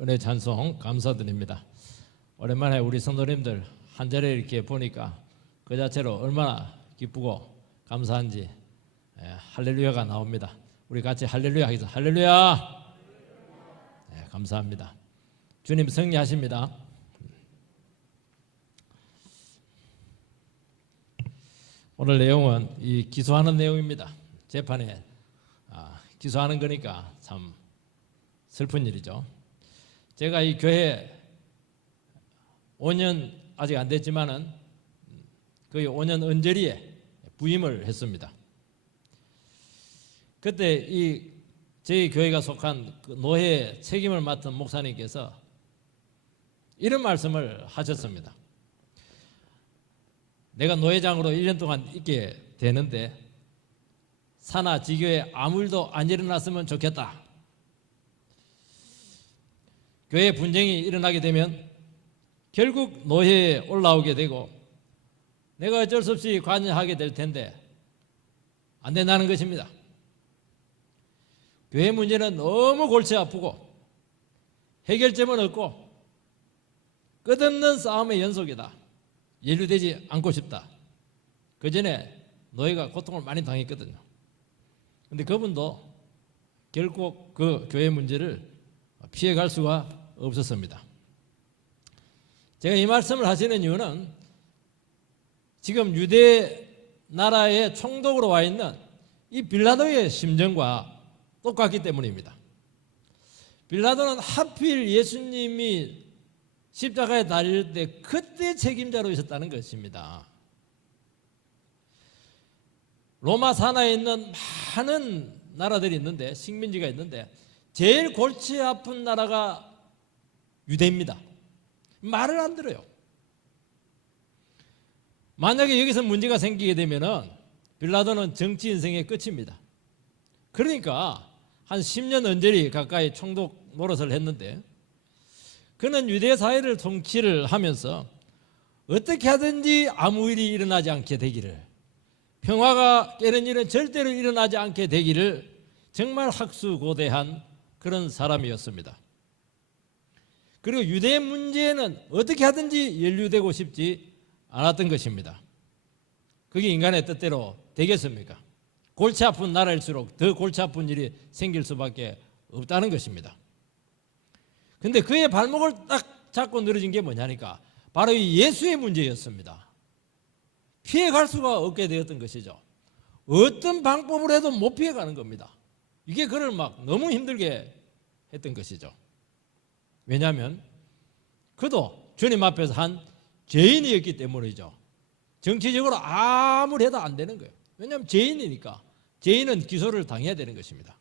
은혜 찬송 감사드립니다. 오랜만에 우리 성도님들 한 자리에 이렇게 보니까 그 자체로 얼마나 기쁘고 감사한지 할렐루야가 나옵니다. 우리 같이 할렐루야 하겠습니다. 할렐루야. 감사합니다. 주님 승리하십니다. 오늘 내용은 이 기소하는 내용입니다. 재판에 기소하는 거니까 참 슬픈 일이죠. 제가 이 교회 5년 아직 안 됐지만은 거의 5년 언저리에 부임을 했습니다. 그때 저희 교회가 속한 그 노회 책임을 맡은 목사님께서 이런 말씀을 하셨습니다. 내가 노회장으로 1년 동안 있게 되는데 산하 지교에 아무 일도 안 일어났으면 좋겠다. 교회 분쟁이 일어나게 되면 결국 노회에 올라오게 되고 내가 어쩔 수 없이 관여하게 될 텐데 안 된다는 것입니다. 교회 문제는 너무 골치 아프고 해결점은 없고 끝없는 싸움의 연속이다. 연루되지 않고 싶다. 그 전에 노예가 고통을 많이 당했거든요. 그런데 그분도 결국 그 교회 문제를 피해갈 수가 없었습니다. 제가 이 말씀을 하시는 이유는 지금 유대 나라의 총독으로 와 있는 이 빌라도의 심정과 똑같기 때문입니다. 빌라도는 하필 예수님이 십자가에 달릴 때 그때 책임자로 있었다는 것입니다. 로마 산하에 있는 많은 나라들이 있는데 식민지가 있는데 제일 골치 아픈 나라가 유대입니다. 말을 안 들어요. 만약에 여기서 문제가 생기게 되면은 빌라도는 정치 인생의 끝입니다. 그러니까 한 10년 언저리 가까이 총독 노릇을 했는데 그는 유대 사회를 통치를 하면서 어떻게 하든지 아무 일이 일어나지 않게 되기를, 평화가 깨는 일은 절대로 일어나지 않게 되기를 정말 학수고대한 그런 사람이었습니다. 그리고 유대 문제는 어떻게 하든지 연루되고 싶지 않았던 것입니다. 그게 인간의 뜻대로 되겠습니까? 골치 아픈 나라일수록 더 골치 아픈 일이 생길 수밖에 없다는 것입니다. 근데 그의 발목을 딱 잡고 늘어진 게 뭐냐니까 바로 이 예수의 문제였습니다. 피해갈 수가 없게 되었던 것이죠. 어떤 방법을 해도 못 피해가는 겁니다. 이게 그를 막 너무 힘들게 했던 것이죠. 왜냐하면 그도 주님 앞에서 한 죄인이었기 때문이죠. 정치적으로 아무리 해도 안 되는 거예요. 왜냐하면 죄인이니까. 죄인은 기소를 당해야 되는 것입니다.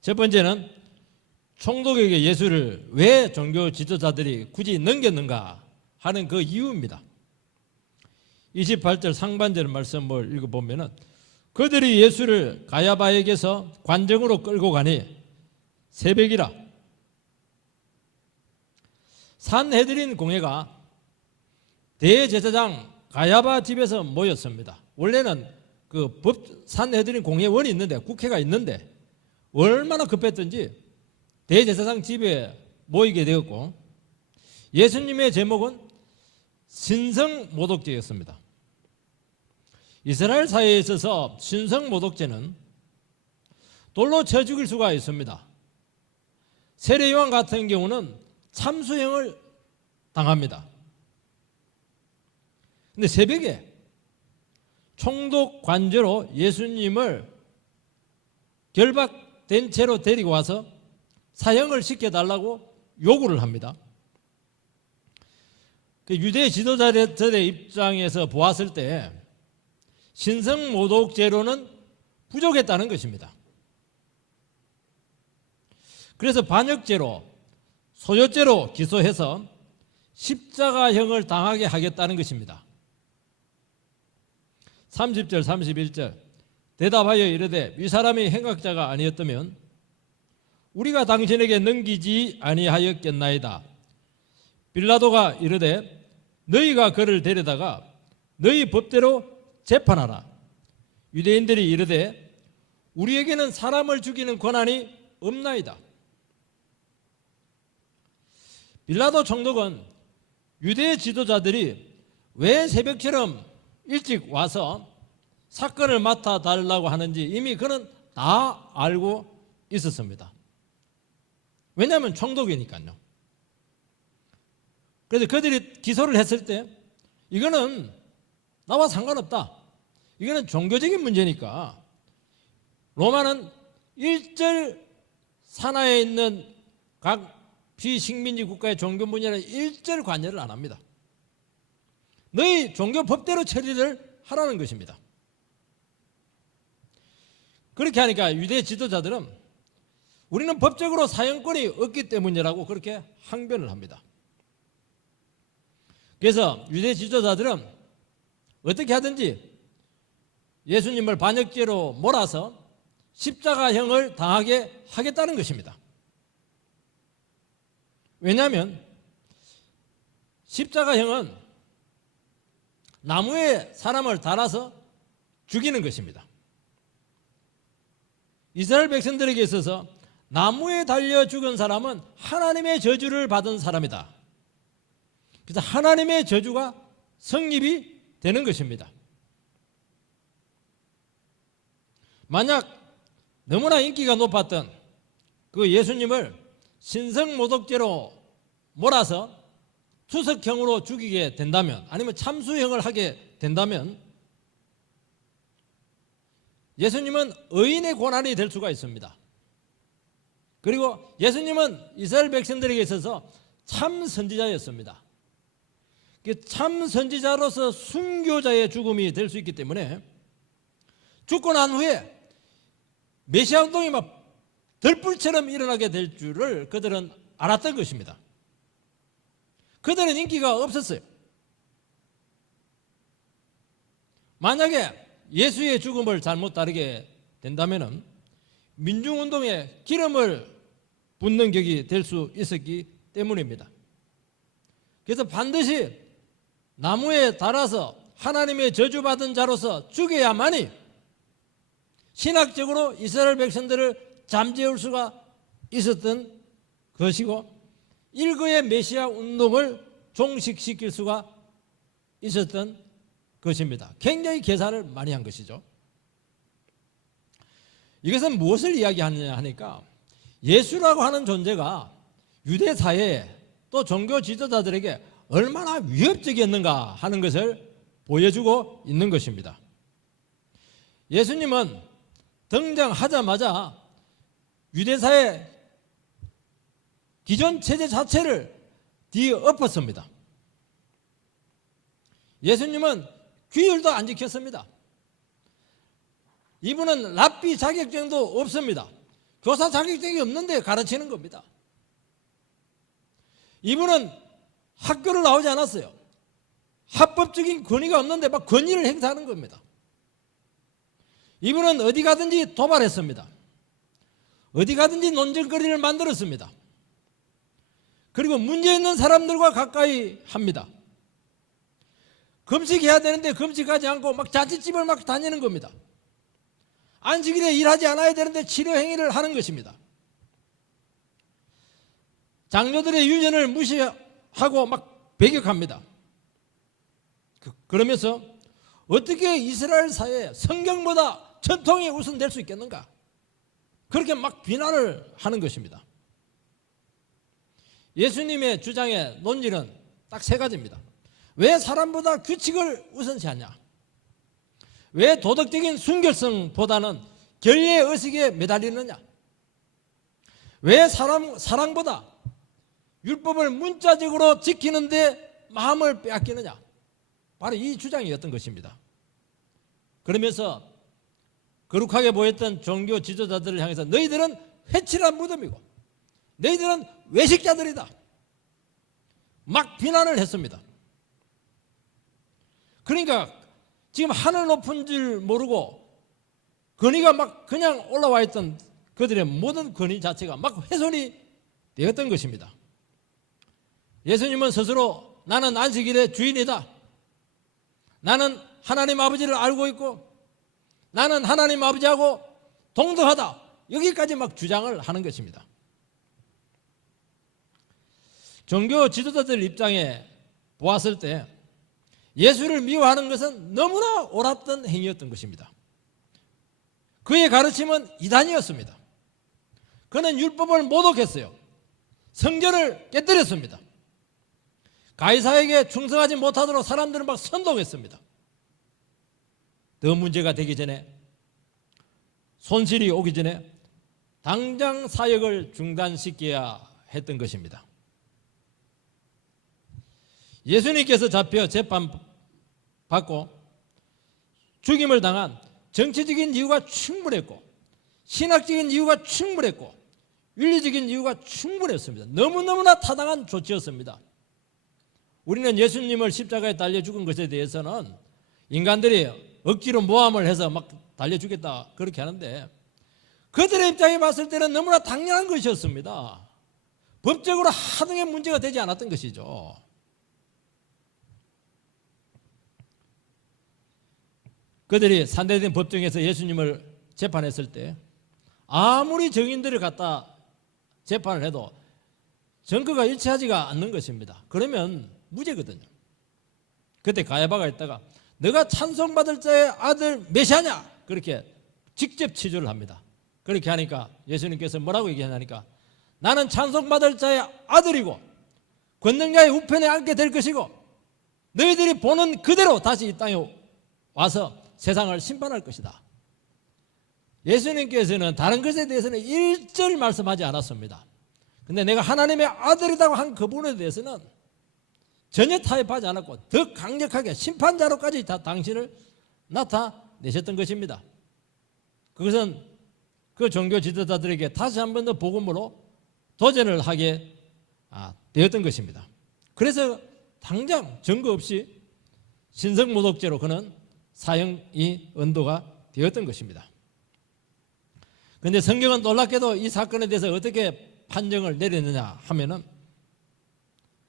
첫 번째는 총독에게 예수를 왜 종교 지도자들이 굳이 넘겼는가 하는 그 이유입니다. 28절 상반절 말씀을 읽어보면 그들이 예수를 가야바에게서 관정으로 끌고 가니 새벽이라. 산헤드린 공회가 대제사장 가야바 집에서 모였습니다. 원래는 그 산헤드린 공회원이 있는데 국회가 있는데 얼마나 급했던지 대제사장 집에 모이게 되었고 예수님의 제목은 신성모독죄였습니다. 이스라엘 사회에 있어서 신성모독죄는 돌로 쳐 죽일 수가 있습니다. 세례요한 같은 경우는 참수형을 당합니다. 근데 새벽에 총독 관저로 예수님을 결박된 채로 데리고 와서 사형을 시켜달라고 요구를 합니다. 그 유대 지도자들의 입장에서 보았을 때 신성모독죄로는 부족했다는 것입니다. 그래서 반역죄로 소요죄로 기소해서 십자가형을 당하게 하겠다는 것입니다. 30절 31절 대답하여 이르되 이 사람이 행악자가 아니었다면 우리가 당신에게 넘기지 아니하였겠나이다. 빌라도가 이르되 너희가 그를 데려다가 너희 법대로 재판하라. 유대인들이 이르되 우리에게는 사람을 죽이는 권한이 없나이다. 빌라도 총독은 유대 지도자들이 왜 새벽처럼 일찍 와서 사건을 맡아달라고 하는지 이미 그는 다 알고 있었습니다. 왜냐하면 총독이니까요. 그래서 그들이 기소를 했을 때 이거는 나와 상관없다. 이거는 종교적인 문제니까 로마는 일절 산하에 있는 각 비식민지 국가의 종교 문제는 일절 관여를 안 합니다. 너희 종교 법대로 처리를 하라는 것입니다. 그렇게 하니까 유대 지도자들은 우리는 법적으로 사형권이 없기 때문이라고 그렇게 항변을 합니다. 그래서 유대 지도자들은 어떻게 하든지 예수님을 반역죄로 몰아서 십자가형을 당하게 하겠다는 것입니다. 왜냐하면 십자가형은 나무에 사람을 달아서 죽이는 것입니다. 이스라엘 백성들에게 있어서 나무에 달려 죽은 사람은 하나님의 저주를 받은 사람이다. 그래서 하나님의 저주가 성립이 되는 것입니다. 만약 너무나 인기가 높았던 그 예수님을 신성모독죄로 몰아서 투석형으로 죽이게 된다면 아니면 참수형을 하게 된다면 예수님은 의인의 고난이 될 수가 있습니다. 그리고 예수님은 이스라엘 백성들에게 있어서 참 선지자였습니다. 참 선지자로서 순교자의 죽음이 될 수 있기 때문에 죽고 난 후에 메시아 운동이 막 들불처럼 일어나게 될 줄을 그들은 알았던 것입니다. 그들은 인기가 없었어요. 만약에 예수의 죽음을 잘못 따르게 된다면 민중운동에 기름을 붓는 격이 될 수 있었기 때문입니다. 그래서 반드시 나무에 달아서 하나님의 저주받은 자로서 죽여야만이 신학적으로 이스라엘 백성들을 잠재울 수가 있었던 것이고 일거의 메시아 운동을 종식시킬 수가 있었던 것입니다. 굉장히 계산을 많이 한 것이죠. 이것은 무엇을 이야기하느냐 하니까 예수라고 하는 존재가 유대 사회에 또 종교 지도자들에게 얼마나 위협적이었는가 하는 것을 보여주고 있는 것입니다. 예수님은 등장하자마자 유대사의 기존 체제 자체를 뒤엎었습니다. 예수님은 규율도 안 지켰습니다. 이분은 랍비 자격증도 없습니다. 교사 자격증이 없는데 가르치는 겁니다. 이분은 학교를 나오지 않았어요. 합법적인 권위가 없는데 막 권위를 행사하는 겁니다. 이분은 어디 가든지 도발했습니다. 어디 가든지 논쟁거리를 만들었습니다. 그리고 문제 있는 사람들과 가까이 합니다. 금식해야 되는데 금식하지 않고 막 자취집을 막 다니는 겁니다. 안식일에 일하지 않아야 되는데 치료행위를 하는 것입니다. 장로들의 유전을 무시하고 막 배격합니다. 그러면서 어떻게 이스라엘 사회에 성경보다 전통이 우선될 수 있겠는가? 그렇게 막 비난을 하는 것입니다. 예수님의 주장의 논리는 딱 세 가지입니다. 왜 사람보다 규칙을 우선시하냐? 왜 도덕적인 순결성보다는 결례의식에 매달리느냐? 왜 사랑보다 율법을 문자적으로 지키는데 마음을 빼앗기느냐? 바로 이 주장이었던 것입니다. 그러면서 거룩하게 보였던 종교 지도자들을 향해서 너희들은 회칠한 무덤이고 너희들은 외식자들이다. 막 비난을 했습니다. 그러니까 지금 하늘 높은 줄 모르고 권위가 막 그냥 올라와 있던 그들의 모든 권위 자체가 막 훼손이 되었던 것입니다. 예수님은 스스로 나는 안식일의 주인이다. 나는 하나님 아버지를 알고 있고 나는 하나님 아버지하고 동등하다. 여기까지 막 주장을 하는 것입니다. 종교 지도자들 입장에 보았을 때 예수를 미워하는 것은 너무나 옳았던 행위였던 것입니다. 그의 가르침은 이단이었습니다. 그는 율법을 모독했어요. 성전을 깨뜨렸습니다. 가이사에게 충성하지 못하도록 사람들을 막 선동했습니다. 더 문제가 되기 전에, 손실이 오기 전에 당장 사역을 중단시켜야 했던 것입니다. 예수님께서 잡혀 재판받고 죽임을 당한 정치적인 이유가 충분했고, 신학적인 이유가 충분했고, 윤리적인 이유가 충분했습니다. 너무너무나 타당한 조치였습니다. 우리는 예수님을 십자가에 달려 죽은 것에 대해서는 인간들이 억지로 모함을 해서 막 달려 죽겠다 그렇게 하는데, 그들의 입장에 봤을 때는 너무나 당연한 것이었습니다. 법적으로 하등의 문제가 되지 않았던 것이죠. 그들이 산대된 법정에서 예수님을 재판했을 때 아무리 증인들을 갖다 재판을 해도 증거가 일치하지가 않는 것입니다. 그러면 무죄거든요. 그때 가야바가 있다가 너가 찬송받을 자의 아들 메시아냐? 그렇게 직접 치조를 합니다. 그렇게 하니까 예수님께서 뭐라고 얘기하냐니까, 나는 찬송받을 자의 아들이고 권능자의 우편에 앉게 될 것이고 너희들이 보는 그대로 다시 이 땅에 와서 세상을 심판할 것이다. 예수님께서는 다른 것에 대해서는 일절 말씀하지 않았습니다. 근데 내가 하나님의 아들이라고 한 그 부분에 대해서는 전혀 타협하지 않았고 더 강력하게 심판자로까지 다 당신을 나타내셨던 것입니다. 그것은 그 종교 지도자들에게 다시 한 번 더 복음으로 도전을 하게 되었던 것입니다. 그래서 당장 증거 없이 신성모독죄로 그는 사형이 언도가 되었던 것입니다. 그런데 성경은 놀랍게도 이 사건에 대해서 어떻게 판정을 내렸느냐 하면은,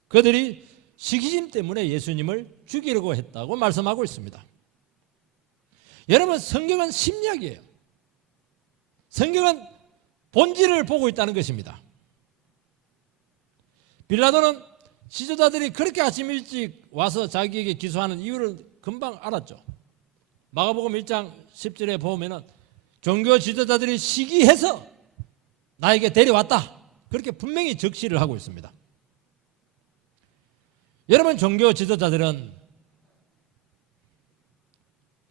그들이 시기심 때문에 예수님을 죽이려고 했다고 말씀하고 있습니다. 여러분, 성경은 심리학이에요. 성경은 본질을 보고 있다는 것입니다. 빌라도는 지도자들이 그렇게 아침 일찍 와서 자기에게 기소하는 이유를 금방 알았죠. 마가복음 1장 10절에 보면은 종교 지도자들이 시기해서 나에게 데려왔다, 그렇게 분명히 적시를 하고 있습니다. 여러분, 종교 지도자들은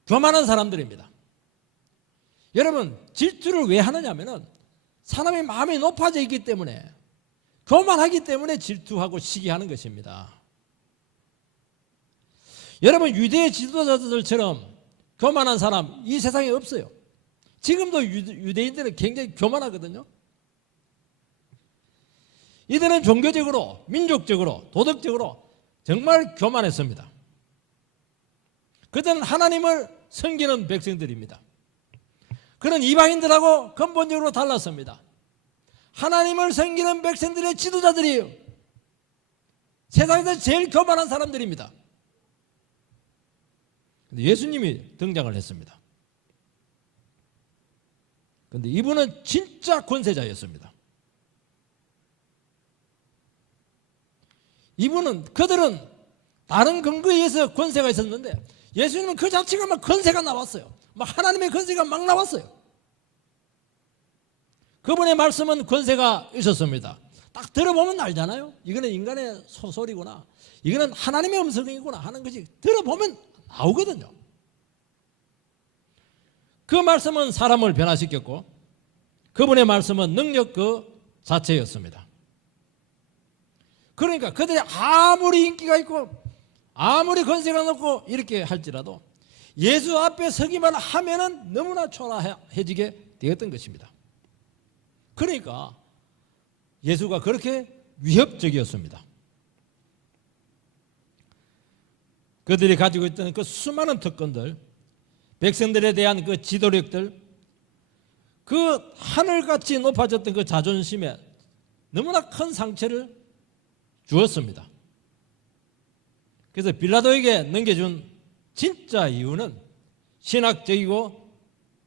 교만한 사람들입니다. 여러분, 질투를 왜 하느냐면은 사람의 마음이 높아져 있기 때문에, 교만하기 때문에 질투하고 시기하는 것입니다. 여러분, 유대 지도자들처럼 교만한 사람 이 세상에 없어요. 지금도 유대인들은 굉장히 교만하거든요. 이들은 종교적으로, 민족적으로, 도덕적으로 정말 교만했습니다. 그들은 하나님을 섬기는 백성들입니다. 그는 이방인들하고 근본적으로 달랐습니다. 하나님을 섬기는 백성들의 지도자들이에요. 세상에서 제일 교만한 사람들입니다. 근데 예수님이 등장을 했습니다. 그런데 이분은 진짜 권세자였습니다. 그들은 다른 근거에 의해서 권세가 있었는데 예수님은 그 자체가 막 권세가 나왔어요. 막 하나님의 권세가 막 나왔어요. 그분의 말씀은 권세가 있었습니다. 딱 들어보면 알잖아요. 이거는 인간의 소설이구나, 이거는 하나님의 음성이구나 하는 것이 들어보면 나오거든요. 그 말씀은 사람을 변화시켰고 그분의 말씀은 능력 그 자체였습니다. 그러니까 그들이 아무리 인기가 있고 아무리 권세가 높고 이렇게 할지라도 예수 앞에 서기만 하면은 너무나 초라해지게 되었던 것입니다. 그러니까 예수가 그렇게 위협적이었습니다. 그들이 가지고 있던 그 수많은 특권들, 백성들에 대한 그 지도력들, 그 하늘같이 높아졌던 그 자존심에 너무나 큰 상처를 주었습니다. 그래서 빌라도에게 넘겨준 진짜 이유는 신학적이고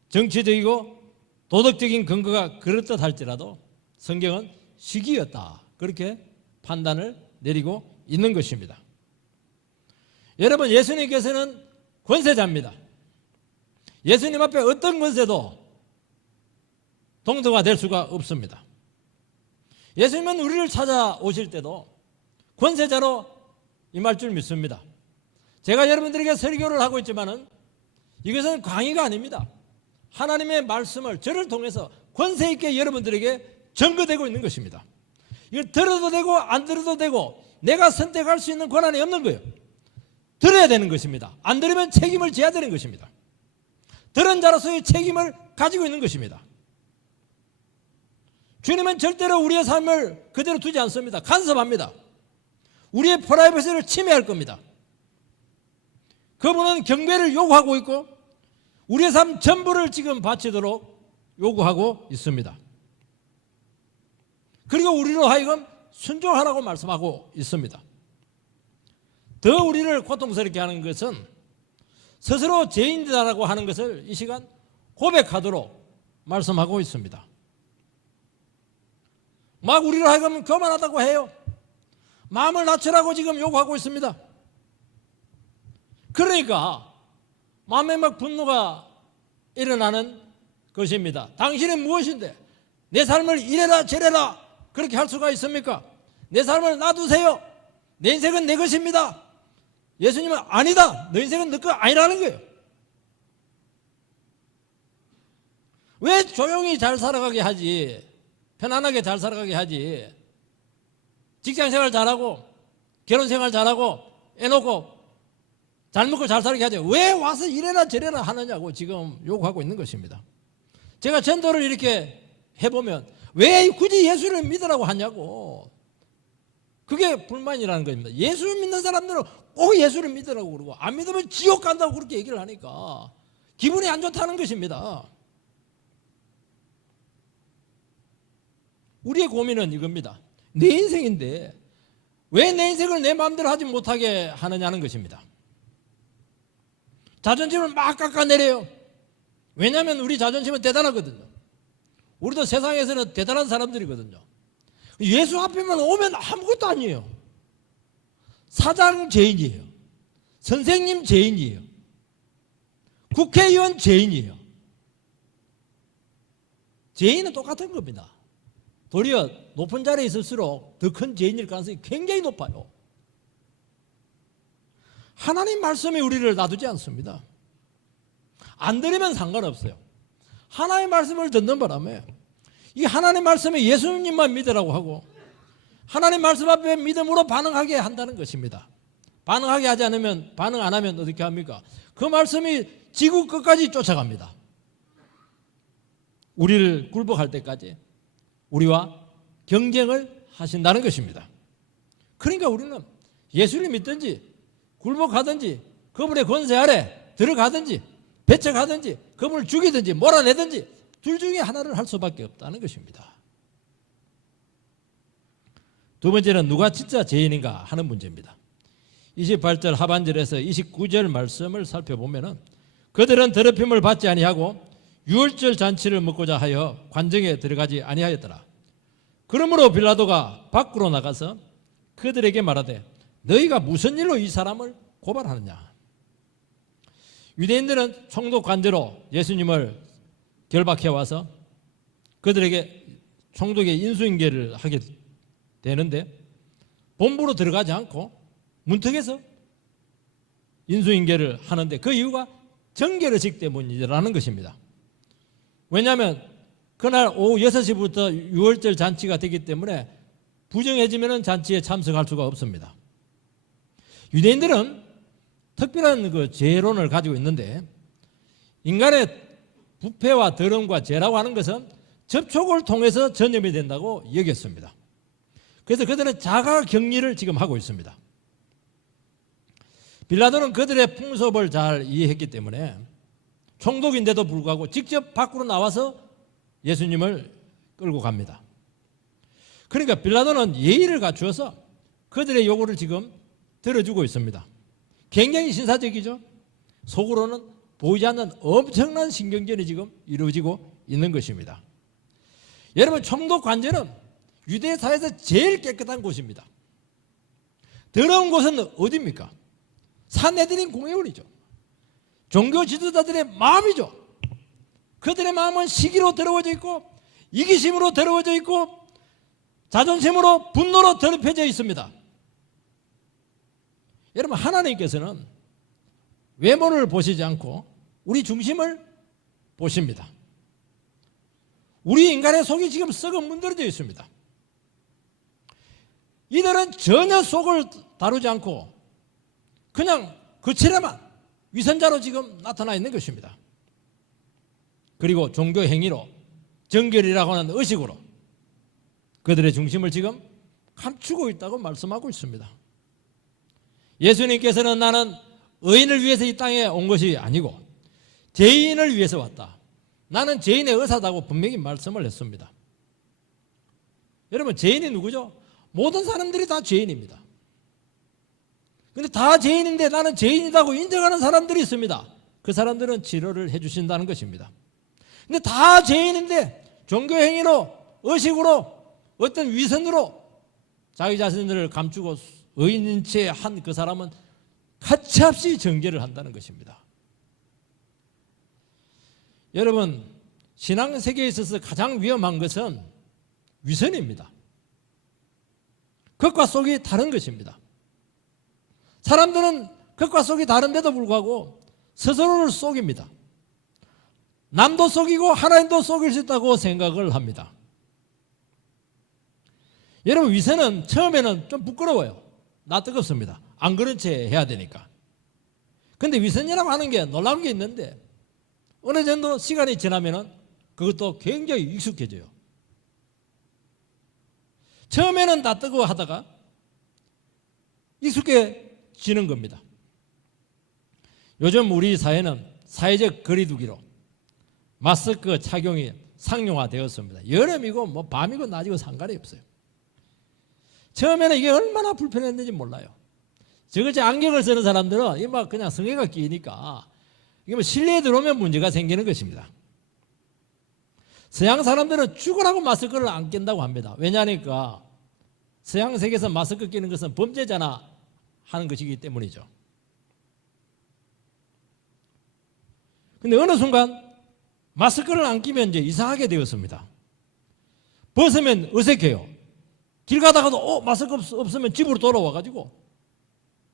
정치적이고 도덕적인 근거가 그렇듯 할지라도 성경은 시기였다, 그렇게 판단을 내리고 있는 것입니다. 여러분, 예수님께서는 권세자입니다. 예수님 앞에 어떤 권세도 동조가 될 수가 없습니다. 예수님은 우리를 찾아오실 때도 권세자로 임할 줄 믿습니다. 제가 여러분들에게 설교를 하고 있지만은 이것은 강의가 아닙니다. 하나님의 말씀을 저를 통해서 권세 있게 여러분들에게 전거되고 있는 것입니다. 이걸 들어도 되고 안 들어도 되고 내가 선택할 수 있는 권한이 없는 거예요. 들어야 되는 것입니다. 안 들으면 책임을 져야 되는 것입니다. 들은 자로서의 책임을 가지고 있는 것입니다. 주님은 절대로 우리의 삶을 그대로 두지 않습니다. 간섭합니다. 우리의 프라이버시를 침해할 겁니다. 그분은 경배를 요구하고 있고 우리의 삶 전부를 지금 바치도록 요구하고 있습니다. 그리고 우리로 하여금 순종하라고 말씀하고 있습니다. 더 우리를 고통스럽게 하는 것은 스스로 죄인이다라고 하는 것을 이 시간 고백하도록 말씀하고 있습니다. 막 우리로 하여금 교만하다고 해요. 마음을 낮추라고 지금 요구하고 있습니다. 그러니까 마음에 막 분노가 일어나는 것입니다. 당신은 무엇인데 내 삶을 이래라 저래라 그렇게 할 수가 있습니까? 내 삶을 놔두세요. 내 인생은 내 것입니다. 예수님은 아니다. 너 인생은 너 거 아니라는 거예요. 왜 조용히 잘 살아가게 하지? 편안하게 잘 살아가게 하지? 직장생활 잘하고 결혼생활 잘하고 애 놓고 잘 먹고 잘 살게 하지? 왜 와서 이래라 저래라 하느냐고 지금 요구하고 있는 것입니다. 제가 전도를 이렇게 해보면 왜 굳이 예수를 믿으라고 하냐고, 그게 불만이라는 겁니다. 예수 믿는 사람들은 꼭 예수를 믿으라고 그러고 안 믿으면 지옥 간다고 그렇게 얘기를 하니까 기분이 안 좋다는 것입니다. 우리의 고민은 이겁니다. 내 인생인데 왜 내 인생을 내 마음대로 하지 못하게 하느냐는 것입니다. 자존심을 막 깎아내려요. 왜냐하면 우리 자존심은 대단하거든요. 우리도 세상에서는 대단한 사람들이거든요. 예수 앞에만 오면 아무것도 아니에요. 사장 죄인이에요. 선생님 죄인이에요. 국회의원 죄인이에요. 죄인은 똑같은 겁니다. 도리어 높은 자리에 있을수록 더 큰 죄인일 가능성이 굉장히 높아요. 하나님 말씀이 우리를 놔두지 않습니다. 안 들으면 상관없어요. 하나님 말씀을 듣는 바람에 이 하나님 말씀에 예수님만 믿으라고 하고 하나님 말씀 앞에 믿음으로 반응하게 한다는 것입니다. 반응하게 하지 않으면, 반응 안 하면 어떻게 합니까? 그 말씀이 지구 끝까지 쫓아갑니다. 우리를 굴복할 때까지 우리와 경쟁을 하신다는 것입니다. 그러니까 우리는 예수를 믿든지 굴복하든지 그분의 권세 아래 들어가든지 배척하든지 그분을 죽이든지 몰아내든지 둘 중에 하나를 할 수밖에 없다는 것입니다. 두 번째는 누가 진짜 죄인인가 하는 문제입니다. 28절 하반절에서 29절 말씀을 살펴보면 그들은 더럽힘을 받지 아니하고 유월절 잔치를 먹고자 하여 관정에 들어가지 아니하였더라. 그러므로 빌라도가 밖으로 나가서 그들에게 말하되 너희가 무슨 일로 이 사람을 고발하느냐. 유대인들은 총독 관제로 예수님을 결박해 와서 그들에게 총독의 인수인계를 하게 되는데 본부로 들어가지 않고 문턱에서 인수인계를 하는데 그 이유가 정결의식 때문이라는 것입니다. 왜냐하면 그날 오후 6시부터 유월절 잔치가 되기 때문에 부정해지면 잔치에 참석할 수가 없습니다. 유대인들은 특별한 그 죄론을 가지고 있는데 인간의 부패와 더러움과 죄라고 하는 것은 접촉을 통해서 전염이 된다고 여겼습니다. 그래서 그들은 자가격리를 지금 하고 있습니다. 빌라도는 그들의 풍습을 잘 이해했기 때문에 총독인데도 불구하고 직접 밖으로 나와서 예수님을 끌고 갑니다. 그러니까 빌라도는 예의를 갖추어서 그들의 요구를 지금 들어주고 있습니다. 굉장히 신사적이죠. 속으로는 보이지 않는 엄청난 신경전이 지금 이루어지고 있는 것입니다. 여러분, 총독 관제는 유대 사회에서 제일 깨끗한 곳입니다. 더러운 곳은 어디입니까? 산헤드린 공회원이죠. 종교 지도자들의 마음이죠. 그들의 마음은 시기로 더러워져 있고 이기심으로 더러워져 있고 자존심으로 분노로 더럽혀져 있습니다. 여러분, 하나님께서는 외모를 보시지 않고 우리 중심을 보십니다. 우리 인간의 속이 지금 썩어 문드러져 있습니다. 이들은 전혀 속을 다루지 않고 그냥 거칠에만 위선자로 지금 나타나 있는 것입니다. 그리고 종교 행위로 정결이라고 하는 의식으로 그들의 중심을 지금 감추고 있다고 말씀하고 있습니다. 예수님께서는 나는 의인을 위해서 이 땅에 온 것이 아니고 죄인을 위해서 왔다. 나는 죄인의 의사다고 분명히 말씀을 했습니다. 여러분, 죄인이 누구죠? 모든 사람들이 다 죄인입니다. 그런데 다 죄인인데 나는 죄인이라고 인정하는 사람들이 있습니다. 그 사람들은 치료를 해주신다는 것입니다. 근데 다 죄인인데 종교행위로, 의식으로, 어떤 위선으로 자기 자신들을 감추고 의인인 채 한 그 사람은 가차없이 정죄를 한다는 것입니다. 여러분, 신앙 세계에 있어서 가장 위험한 것은 위선입니다. 겉과 속이 다른 것입니다. 사람들은 겉과 속이 다른데도 불구하고 스스로를 속입니다. 남도 속이고 하나님도 속일 수 있다고 생각을 합니다. 여러분, 위선은 처음에는 좀 부끄러워요. 나 뜨겁습니다. 안 그런 채 해야 되니까. 근데 위선이라고 하는 게 놀라운 게 있는데 어느 정도 시간이 지나면은 그것도 굉장히 익숙해져요. 처음에는 나 뜨거워 하다가 익숙해지는 겁니다. 요즘 우리 사회는 사회적 거리두기로 마스크 착용이 상용화되었습니다. 여름이고 뭐 밤이고 낮이고 상관이 없어요. 처음에는 이게 얼마나 불편했는지 몰라요. 저같이 안경을 쓰는 사람들은 이게 막 그냥 성에가 끼니까 이게 뭐 실내에 들어오면 문제가 생기는 것입니다. 서양 사람들은 죽으라고 마스크를 안 낀다고 합니다. 왜냐하니까 서양 세계에서 마스크 끼는 것은 범죄자나 하는 것이기 때문이죠. 근데 어느 순간 마스크를 안 끼면 이제 이상하게 되었습니다. 벗으면 어색해요. 길 가다가도 마스크 없으면 집으로 돌아와가지고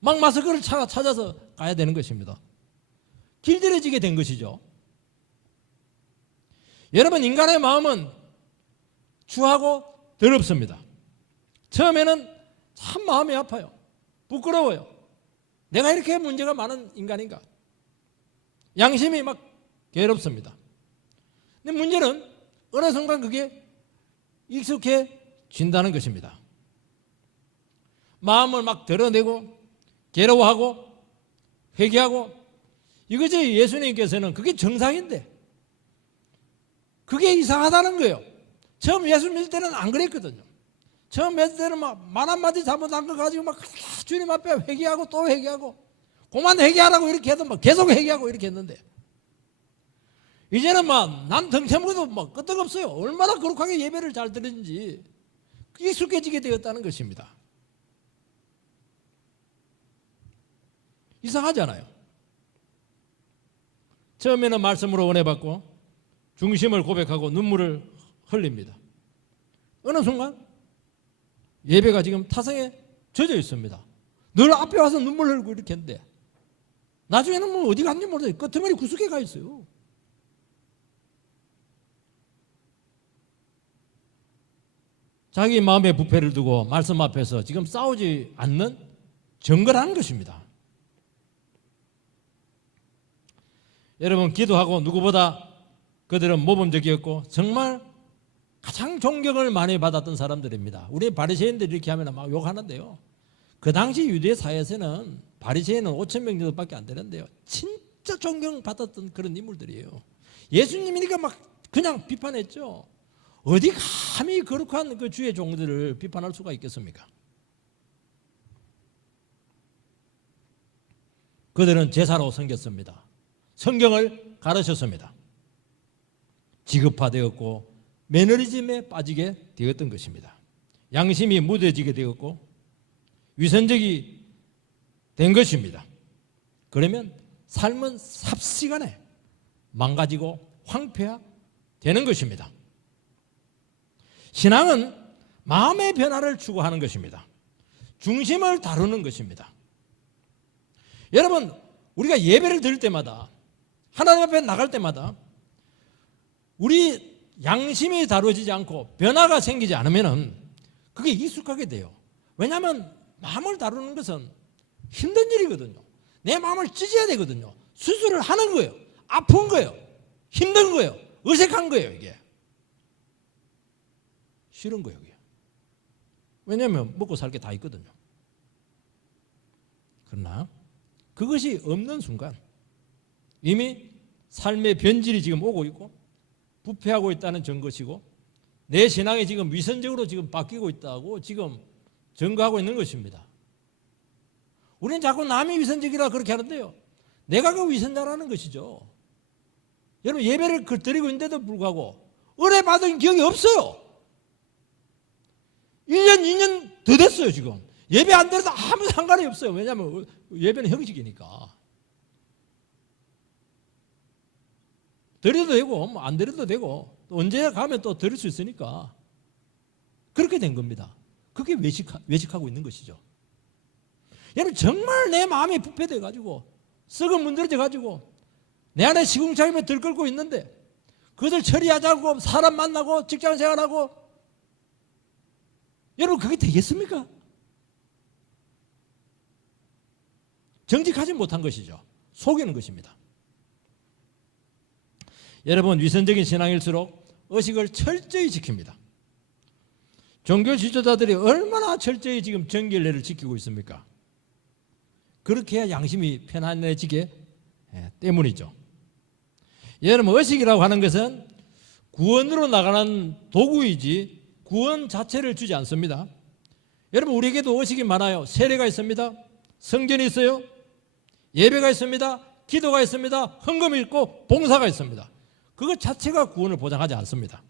막 마스크를 찾아서 가야 되는 것입니다. 길들여지게 된 것이죠. 여러분, 인간의 마음은 추하고 더럽습니다. 처음에는 참 마음이 아파요. 부끄러워요. 내가 이렇게 문제가 많은 인간인가? 양심이 막 괴롭습니다. 근데 문제는 어느 순간 그게 익숙해진다는 것입니다. 마음을 막 드러내고 괴로워하고 회개하고 이거지. 예수님께서는 그게 정상인데 그게 이상하다는 거예요. 처음 예수 믿을 때는 안 그랬거든요. 처음 믿을 때는 막 말 한마디 잘못한 거 가지고 막 주님 앞에 회개하고 또 회개하고 그만 회개하라고 이렇게 해도 막 계속 회개하고 이렇게 했는데 이제는 막 남 덩쳐먹어도 막 끄떡없어요. 얼마나 거룩하게 예배를 잘 드리는지 익숙해지게 되었다는 것입니다. 이상하잖아요. 처음에는 말씀으로 은혜 받고 중심을 고백하고 눈물을 흘립니다. 어느 순간 예배가 지금 타성에 젖어 있습니다. 늘 앞에 와서 눈물 흘리고 이렇게 했는데 나중에는 뭐 어디 갔는지 모르겠어요. 끄트머리 구석에 가 있어요. 자기 마음의 부패를 두고 말씀 앞에서 지금 싸우지 않는 정결한 것입니다. 여러분, 기도하고 누구보다 그들은 모범적이었고 정말 가장 존경을 많이 받았던 사람들입니다. 우리 바리새인들이 이렇게 하면 막 욕하는데요. 그 당시 유대 사회에서는 바리새인은 5,000명 정도밖에 안 되는데요. 진짜 존경받았던 그런 인물들이에요. 예수님이니까 막 그냥 비판했죠. 어디 감히 거룩한 그 주의 종들을 비판할 수가 있겠습니까? 그들은 제사로 섬겼습니다. 성경을 가르쳤습니다. 지급화되었고 매너리즘에 빠지게 되었던 것입니다. 양심이 무뎌지게 되었고 위선적이 된 것입니다. 그러면 삶은 삽시간에 망가지고 황폐화되는 것입니다. 신앙은 마음의 변화를 추구하는 것입니다. 중심을 다루는 것입니다. 여러분, 우리가 예배를 드릴 때마다, 하나님 앞에 나갈 때마다 우리 양심이 다루어지지 않고 변화가 생기지 않으면 그게 익숙하게 돼요. 왜냐하면 마음을 다루는 것은 힘든 일이거든요. 내 마음을 찢어야 되거든요. 수술을 하는 거예요. 아픈 거예요. 힘든 거예요. 어색한 거예요. 이게 싫은 거예요. 이게. 왜냐하면 먹고 살 게 다 있거든요. 그러나 그것이 없는 순간 이미 삶의 변질이 지금 오고 있고 부패하고 있다는 증거시고 내 신앙이 지금 위선적으로 지금 바뀌고 있다고 지금 증거하고 있는 것입니다. 우리는 자꾸 남이 위선적이라 그렇게 하는데요. 내가 그 위선자라는 것이죠. 여러분, 예배를 드리고 있는데도 불구하고 은혜 받은 기억이 없어요. 1년, 2년 더 됐어요, 지금. 예배 안 드려도 아무 상관이 없어요. 왜냐하면 예배는 형식이니까. 드려도 되고, 뭐 안 드려도 되고, 또 언제 가면 또 드릴 수 있으니까. 그렇게 된 겁니다. 그게 외식하고 있는 것이죠. 여러분, 정말 내 마음이 부패돼가지고, 썩은 문드러져가지고, 내 안에 시궁창임에 들끓고 있는데, 그것을 처리하자고 사람 만나고 직장 생활하고, 여러분, 그게 되겠습니까? 정직하지 못한 것이죠. 속이는 것입니다. 여러분, 위선적인 신앙일수록 의식을 철저히 지킵니다. 종교 지도자들이 얼마나 철저히 지금 정결례를 지키고 있습니까? 그렇게 해야 양심이 편안해지게 때문이죠. 여러분, 의식이라고 하는 것은 구원으로 나가는 도구이지 구원 자체를 주지 않습니다. 여러분, 우리에게도 의식이 많아요. 세례가 있습니다. 성전이 있어요. 예배가 있습니다. 기도가 있습니다. 헌금이 있고 봉사가 있습니다. 그것 자체가 구원을 보장하지 않습니다.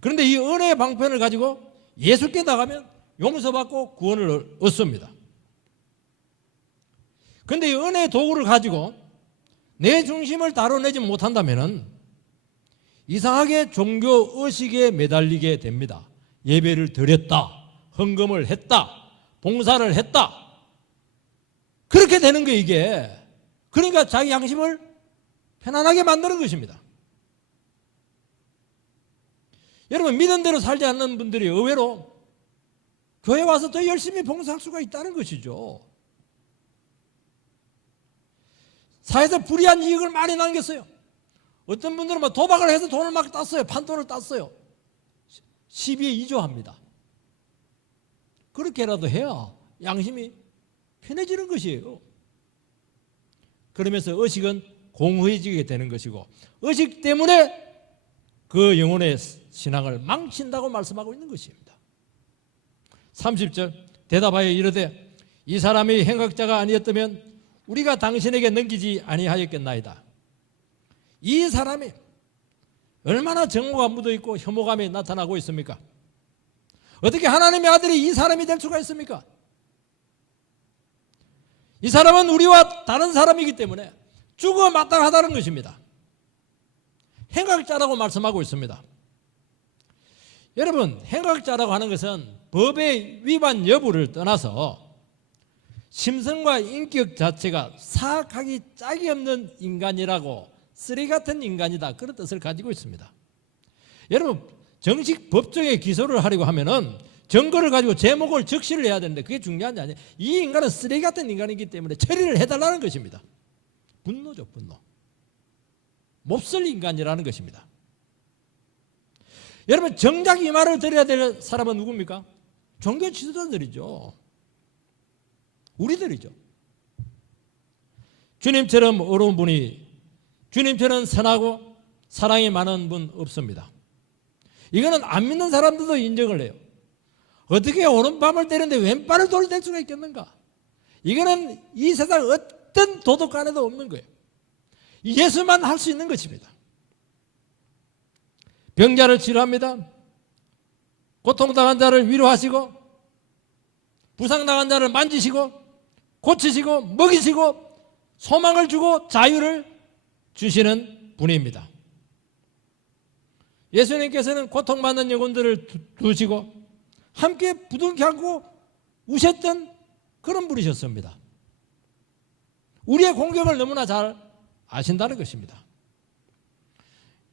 그런데 이 은혜의 방편을 가지고 예수께 나가면 용서받고 구원을 얻습니다. 그런데 이 은혜의 도구를 가지고 내 중심을 다뤄내지 못한다면 이상하게 종교 의식에 매달리게 됩니다. 예배를 드렸다, 헌금을 했다, 봉사를 했다, 그렇게 되는 거예요, 이게. 그러니까 자기 양심을 편안하게 만드는 것입니다. 여러분, 믿은 대로 살지 않는 분들이 의외로 교회 와서 더 열심히 봉사할 수가 있다는 것이죠. 사회에서 불이한 이익을 많이 남겼어요. 어떤 분들은 막 도박을 해서 돈을 막 땄어요. 판돈을 땄어요. 시비에 이조합니다. 그렇게라도 해야 양심이 편해지는 것이에요. 그러면서 의식은 공허해지게 되는 것이고, 의식 때문에 그 영혼의 신앙을 망친다고 말씀하고 있는 것입니다. 30절 대답하여 이르되 이 사람이 행악자가 아니었다면 우리가 당신에게 넘기지 아니하였겠나이다. 이 사람이 얼마나 정오가 묻어있고 혐오감이 나타나고 있습니까? 어떻게 하나님의 아들이 이 사람이 될 수가 있습니까? 이 사람은 우리와 다른 사람이기 때문에 죽어 마땅하다는 것입니다. 행악자라고 말씀하고 있습니다. 여러분, 행악자라고 하는 것은 법의 위반 여부를 떠나서 심성과 인격 자체가 사악하기 짝이 없는 인간이라고, 쓰레기 같은 인간이다, 그런 뜻을 가지고 있습니다. 여러분, 정식 법정에 기소를 하려고 하면은 증거를 가지고 제목을 적시를 해야 되는데 그게 중요한 게 아니에요. 이 인간은 쓰레기 같은 인간이기 때문에 처리를 해달라는 것입니다. 분노죠, 분노. 몹쓸 인간이라는 것입니다. 여러분, 정작 이 말을 드려야 될 사람은 누굽니까? 종교 지도자들이죠. 우리들이죠. 주님처럼 어려운 분이, 주님처럼 선하고 사랑이 많은 분 없습니다. 이거는 안 믿는 사람들도 인정을 해요. 어떻게 오른밤을 때리는데 왼발을 돌릴 수가 있겠는가? 이거는 이 세상 어떤 도덕관에도 없는 거예요. 예수만 할 수 있는 것입니다. 병자를 치료합니다. 고통당한 자를 위로하시고 부상당한 자를 만지시고 고치시고 먹이시고 소망을 주고 자유를 주시는 분입니다. 예수님께서는 고통받는 영혼들을 두시고 함께 부둥켜 안고 우셨던 그런 분이셨습니다. 우리의 공경을 너무나 잘 아신다는 것입니다.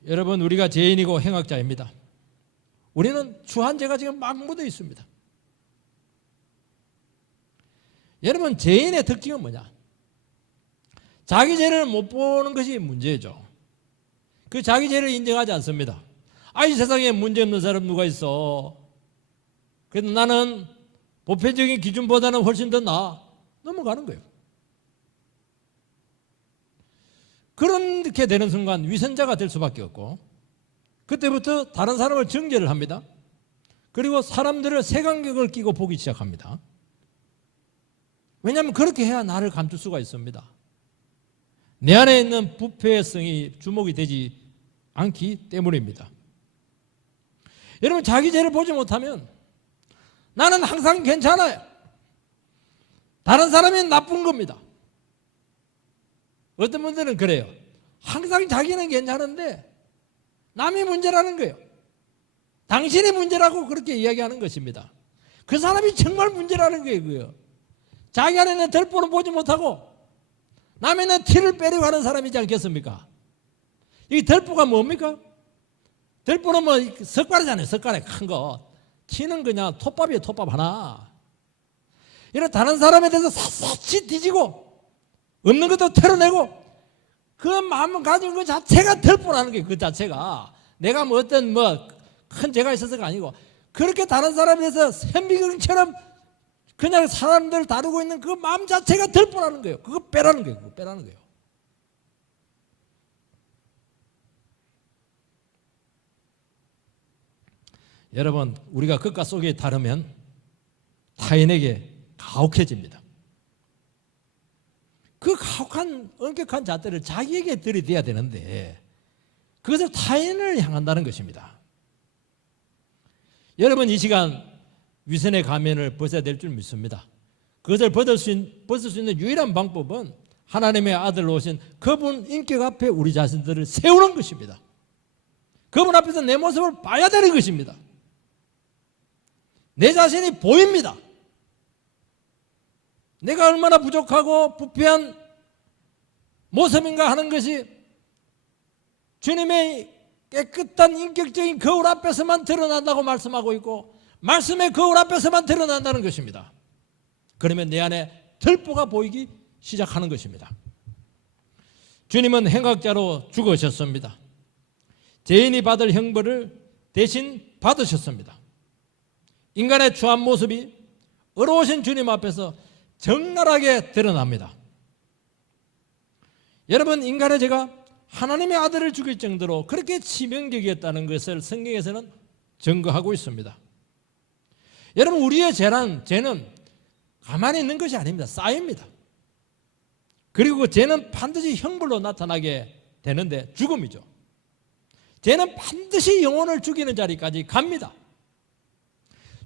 여러분, 우리가 죄인이고 행악자입니다. 우리는 추한 죄가 지금 막 묻어 있습니다. 여러분, 죄인의 특징은 뭐냐? 자기 죄를 못 보는 것이 문제죠. 그 자기 죄를 인정하지 않습니다. 이 세상에 문제없는 사람 누가 있어? 그래도 나는 보편적인 기준보다는 훨씬 더 나아. 넘어가는 거예요. 그렇게 되는 순간 위선자가 될 수밖에 없고, 그때부터 다른 사람을 정죄를 합니다. 그리고 사람들을 색안경을 끼고 보기 시작합니다. 왜냐하면 그렇게 해야 나를 감출 수가 있습니다. 내 안에 있는 부패성이 주목이 되지 않기 때문입니다. 여러분, 자기 죄를 보지 못하면 나는 항상 괜찮아요. 다른 사람이 나쁜 겁니다. 어떤 분들은 그래요. 항상 자기는 괜찮은데 남이 문제라는 거예요. 당신이 문제라고 그렇게 이야기하는 것입니다. 그 사람이 정말 문제라는 거예요. 그거요. 자기 안에 있는 덜보는 보지 못하고 남의 있는 티를 빼려고 하는 사람이지 않겠습니까? 이 덜보가 뭡니까? 덜보는 뭐 석가래잖아요. 석가래 큰 거. 티는 그냥 톱밥이에요. 톱밥 하나. 이런 다른 사람에 대해서 샅샅이 뒤지고 없는 것도 털어내고 그 마음을 가진 그 자체가 덜보라는 거예요. 그 자체가 내가 뭐 어떤 큰 죄가 있어서가 아니고 그렇게 다른 사람에 대해서 현미경처럼 그냥 사람들을 다루고 있는 그 마음 자체가 덜보라는 거예요. 그거 빼라는 거예요. 그거 빼라는 거예요. 여러분, 우리가 겉과 속이 다르면 타인에게 가혹해집니다. 그 가혹한 엄격한 잣대를 자기에게 들이대야 되는데 그것을 타인을 향한다는 것입니다. 여러분, 이 시간 위선의 가면을 벗어야 될 줄 믿습니다. 그것을 벗을 수 있는 유일한 방법은 하나님의 아들로 오신 그분 인격 앞에 우리 자신들을 세우는 것입니다. 그분 앞에서 내 모습을 봐야 되는 것입니다. 내 자신이 보입니다. 내가 얼마나 부족하고 부패한 모습인가 하는 것이 주님의 깨끗한 인격적인 거울 앞에서만 드러난다고 말씀하고 있고 말씀의 거울 앞에서만 드러난다는 것입니다. 그러면 내 안에 덜보가 보이기 시작하는 것입니다. 주님은 행악자로 죽으셨습니다. 죄인이 받을 형벌을 대신 받으셨습니다. 인간의 추한 모습이 어려우신 주님 앞에서 적나라하게 드러납니다. 여러분, 인간의 죄가 하나님의 아들을 죽일 정도로 그렇게 치명적이었다는 것을 성경에서는 증거하고 있습니다. 여러분, 우리의 죄는 가만히 있는 것이 아닙니다. 쌓입니다. 그리고 그 죄는 반드시 형벌로 나타나게 되는데 죽음이죠. 죄는 반드시 영혼을 죽이는 자리까지 갑니다.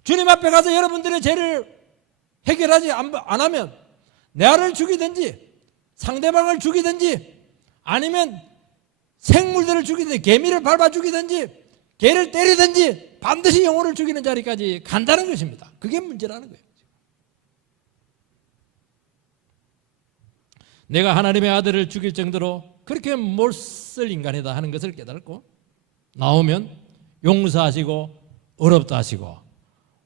주님 앞에 가서 여러분들의 죄를 해결하지 안 하면 내 아를 죽이든지 상대방을 죽이든지 아니면 생물들을 죽이든지 개미를 밟아 죽이든지 개를 때리든지 반드시 영혼을 죽이는 자리까지 간다는 것입니다. 그게 문제라는 거예요. 내가 하나님의 아들을 죽일 정도로 그렇게 못쓸 인간이다 하는 것을 깨달고 나오면 용서하시고 어렵다 하시고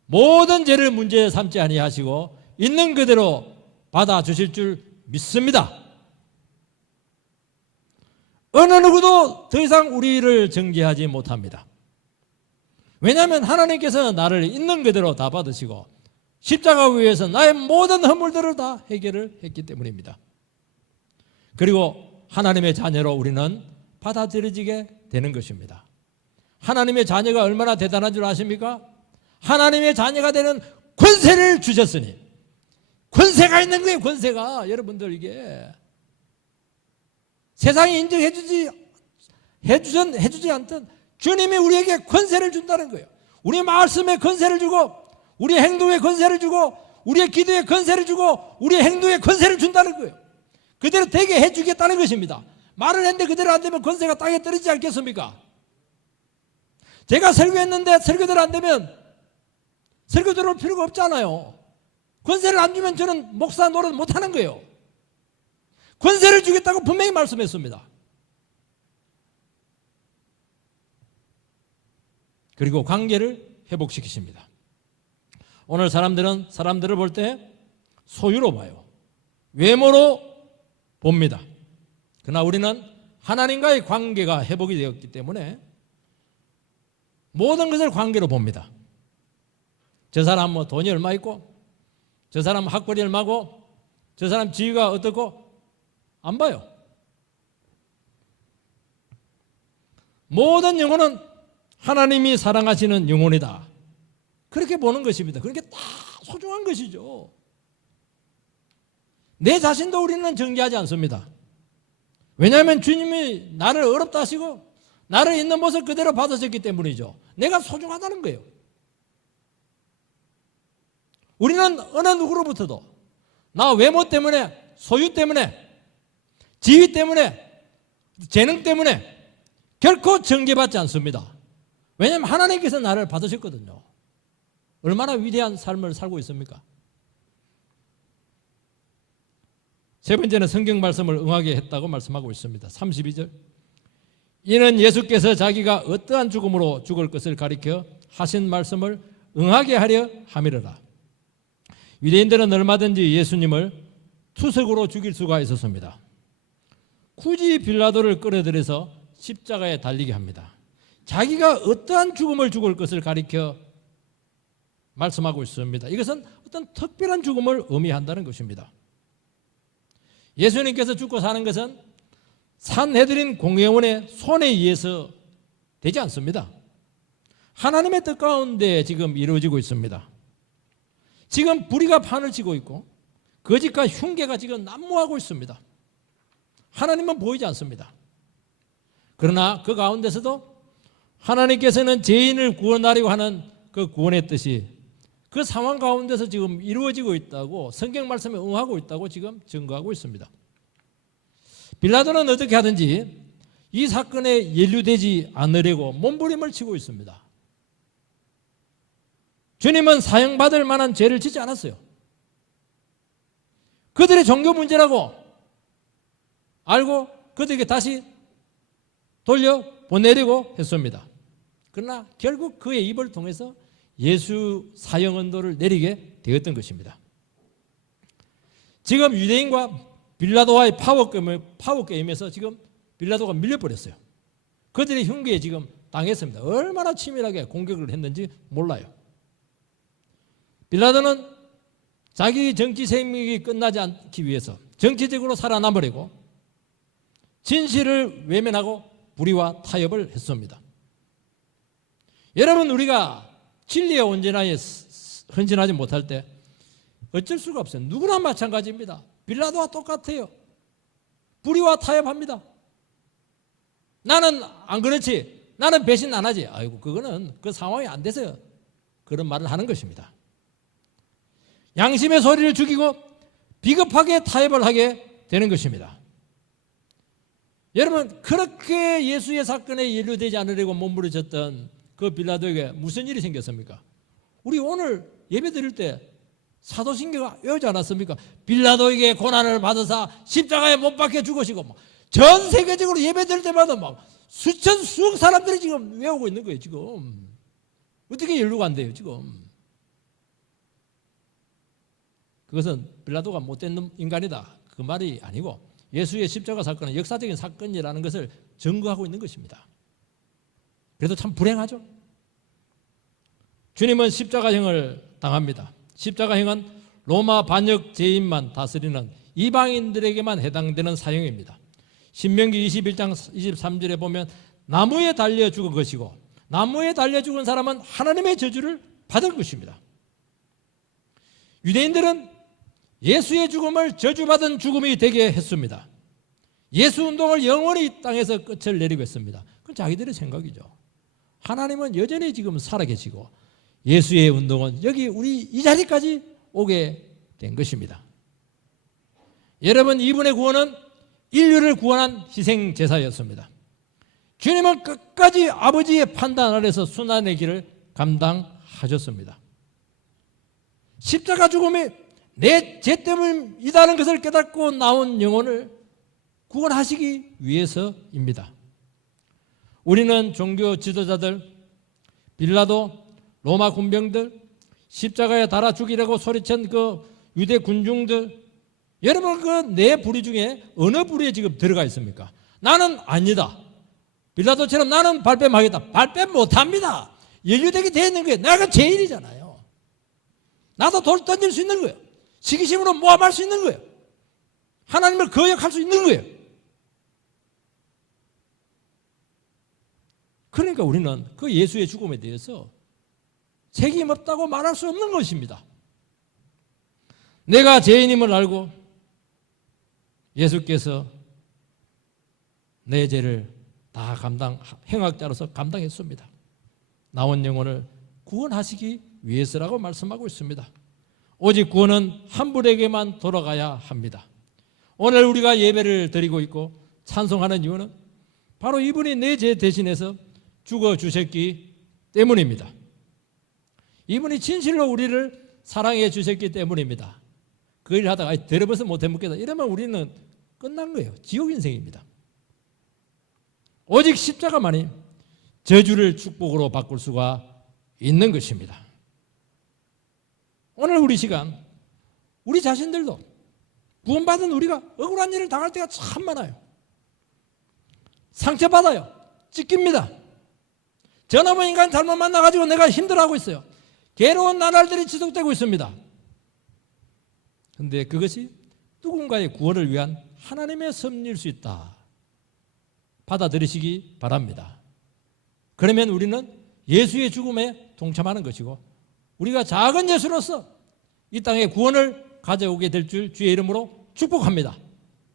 모든 죄를 문제 삼지 아니하시고 있는 그대로 받아주실 줄 믿습니다. 어느 누구도 더 이상 우리를 정죄하지 못합니다. 왜냐하면 하나님께서 나를 있는 그대로 다 받으시고 십자가 위에서 나의 모든 허물들을 다 해결을 했기 때문입니다. 그리고 하나님의 자녀로 우리는 받아들여지게 되는 것입니다. 하나님의 자녀가 얼마나 대단한 줄 아십니까? 하나님의 자녀가 되는 권세를 주셨으니 권세가 있는 거예요. 권세가 여러분들 이게 세상이 인정해주지 않던 주님이 우리에게 권세를 준다는 거예요. 우리 말씀에 권세를 주고 우리 행동에 권세를 주고 우리의 기도에 권세를 주고 우리의 행동에 권세를 준다는 거예요. 그대로 되게 해주겠다는 것입니다. 말을 했는데 그대로 안 되면 권세가 땅에 떨어지지 않겠습니까? 제가 설교했는데 설교대로 안 되면 설교대로 올 필요가 없잖아요. 권세를 안 주면 저는 목사 노릇 못하는 거예요. 권세를 주겠다고 분명히 말씀했습니다. 그리고 관계를 회복시키십니다. 오늘 사람들은 사람들을 볼 때 소유로 봐요. 외모로 봅니다. 그러나 우리는 하나님과의 관계가 회복이 되었기 때문에 모든 것을 관계로 봅니다. 저 사람 뭐 돈이 얼마 있고, 저 사람 학벌이 얼마고, 저 사람 지위가 어떻고 안 봐요. 모든 영혼은 하나님이 사랑하시는 영혼이다. 그렇게 보는 것입니다. 그렇게 다 소중한 것이죠. 내 자신도 우리는 정죄하지 않습니다. 왜냐하면 주님이 나를 어렵다 하시고 나를 있는 모습 그대로 받으셨기 때문이죠. 내가 소중하다는 거예요. 우리는 어느 누구로부터도 나 외모 때문에, 소유 때문에, 지위 때문에, 재능 때문에 결코 정죄받지 않습니다. 왜냐하면 하나님께서 나를 받으셨거든요. 얼마나 위대한 삶을 살고 있습니까? 세 번째는 성경 말씀을 응하게 했다고 말씀하고 있습니다. 32절. 이는 예수께서 자기가 어떠한 죽음으로 죽을 것을 가리켜 하신 말씀을 응하게 하려 함이로라. 유대인들은 얼마든지 예수님을 투석으로 죽일 수가 있었습니다. 굳이 빌라도를 끌어들여서 십자가에 달리게 합니다. 자기가 어떠한 죽음을 죽을 것을 가리켜 말씀하고 있습니다. 이것은 어떤 특별한 죽음을 의미한다는 것입니다. 예수님께서 죽고 사는 것은 산헤드린 공회원의 손에 의해서 되지 않습니다. 하나님의 뜻 가운데 지금 이루어지고 있습니다. 지금 불의가 판을 치고 있고 거짓과 흉계가 지금 난무하고 있습니다. 하나님은 보이지 않습니다. 그러나 그 가운데서도 하나님께서는 죄인을 구원하려고 하는 그 구원의 뜻이 그 상황 가운데서 지금 이루어지고 있다고 성경 말씀에 응하고 있다고 지금 증거하고 있습니다. 빌라도는 어떻게 하든지 이 사건에 연루되지 않으려고 몸부림을 치고 있습니다. 주님은 사형받을 만한 죄를 짓지 않았어요. 그들의 종교 문제라고 알고 그들에게 다시 돌려보내려고 했습니다. 그러나 결국 그의 입을 통해서 예수 사형 언도를 내리게 되었던 것입니다. 지금 유대인과 빌라도와의 파워게임에서 지금 빌라도가 밀려버렸어요. 그들의 흉기에 지금 당했습니다. 얼마나 치밀하게 공격을 했는지 몰라요. 빌라도는 자기 정치 생명이 끝나지 않기 위해서 정치적으로 살아남으려고 진실을 외면하고 불의와 타협을 했습니다. 여러분, 우리가 진리에 헌신하지 못할 때 어쩔 수가 없어요. 누구나 마찬가지입니다. 빌라도와 똑같아요. 불의와 타협합니다. 나는 안 그렇지. 나는 배신 안 하지. 아이고, 그거는 그 상황이 안 돼서 그런 말을 하는 것입니다. 양심의 소리를 죽이고 비겁하게 타협을 하게 되는 것입니다. 여러분, 그렇게 예수의 사건에 연루되지 않으려고 몸부림쳤던 그 빌라도에게 무슨 일이 생겼습니까? 우리 오늘 예배 드릴 때 사도신경을 외우지 않았습니까? 빌라도에게 고난을 받으사 십자가에 못 박혀 죽으시고 전 세계적으로 예배 드릴 때마다 막 수천 수억 사람들이 지금 외우고 있는 거예요. 지금 어떻게 연루가 안 돼요? 지금 그것은 빌라도가 못된 인간이다 그 말이 아니고 예수의 십자가 사건은 역사적인 사건이라는 것을 증거하고 있는 것입니다. 그래도 참 불행하죠. 주님은 십자가형을 당합니다. 십자가형은 로마 반역 죄인만 다스리는 이방인들에게만 해당되는 사형입니다. 신명기 21장 23절에 보면 나무에 달려 죽은 것이고 나무에 달려 죽은 사람은 하나님의 저주를 받을 것입니다. 유대인들은 예수의 죽음을 저주받은 죽음이 되게 했습니다. 예수 운동을 영원히 이 땅에서 끝을 내리고 했습니다. 그건 자기들의 생각이죠. 하나님은 여전히 지금 살아계시고 예수의 운동은 여기 우리 이 자리까지 오게 된 것입니다. 여러분, 이분의 구원은 인류를 구원한 희생 제사였습니다. 주님은 끝까지 아버지의 판단 아래서 순환의 길을 감당하셨습니다. 십자가 죽음이 내 죄 때문이라는 것을 깨닫고 나온 영혼을 구원하시기 위해서입니다. 우리는 종교 지도자들, 빌라도, 로마 군병들, 십자가에 달아 죽이려고 소리친 그 유대 군중들, 여러분 그 네 부류 중에 어느 부류에 지금 들어가 있습니까? 나는 아니다. 빌라도처럼 나는 발뺌하겠다. 발뺌 못합니다. 연루되게 되어 있는 거예요. 내가 죄인이잖아요. 나도 돌 던질 수 있는 거예요. 시기심으로 모함할 수 있는 거예요. 하나님을 거역할 수 있는 거예요. 그러니까 우리는 그 예수의 죽음에 대해서 책임 없다고 말할 수 없는 것입니다. 내가 죄인임을 알고 예수께서 내 죄를 다 행악자로서 감당했습니다. 나온 영혼을 구원하시기 위해서라고 말씀하고 있습니다. 오직 구원은 한 분에게만 돌아가야 합니다. 오늘 우리가 예배를 드리고 있고 찬송하는 이유는 바로 이분이 내 죄 대신해서 죽어주셨기 때문입니다. 이분이 진실로 우리를 사랑해 주셨기 때문입니다. 그 일을 하다가 들어버서 못 해먹겠다 이러면 우리는 끝난 거예요. 지옥 인생입니다. 오직 십자가만이 저주를 축복으로 바꿀 수가 있는 것입니다. 오늘 우리 시간, 우리 자신들도 구원받은 우리가 억울한 일을 당할 때가 참 많아요. 상처받아요. 찢깁니다. 저놈의 인간 잘못 만나가지고 내가 힘들어하고 있어요. 괴로운 나날들이 지속되고 있습니다. 그런데 그것이 누군가의 구원을 위한 하나님의 섭리일 수 있다. 받아들이시기 바랍니다. 그러면 우리는 예수의 죽음에 동참하는 것이고 우리가 작은 예수로서 이 땅에 구원을 가져오게 될 줄 주의 이름으로 축복합니다.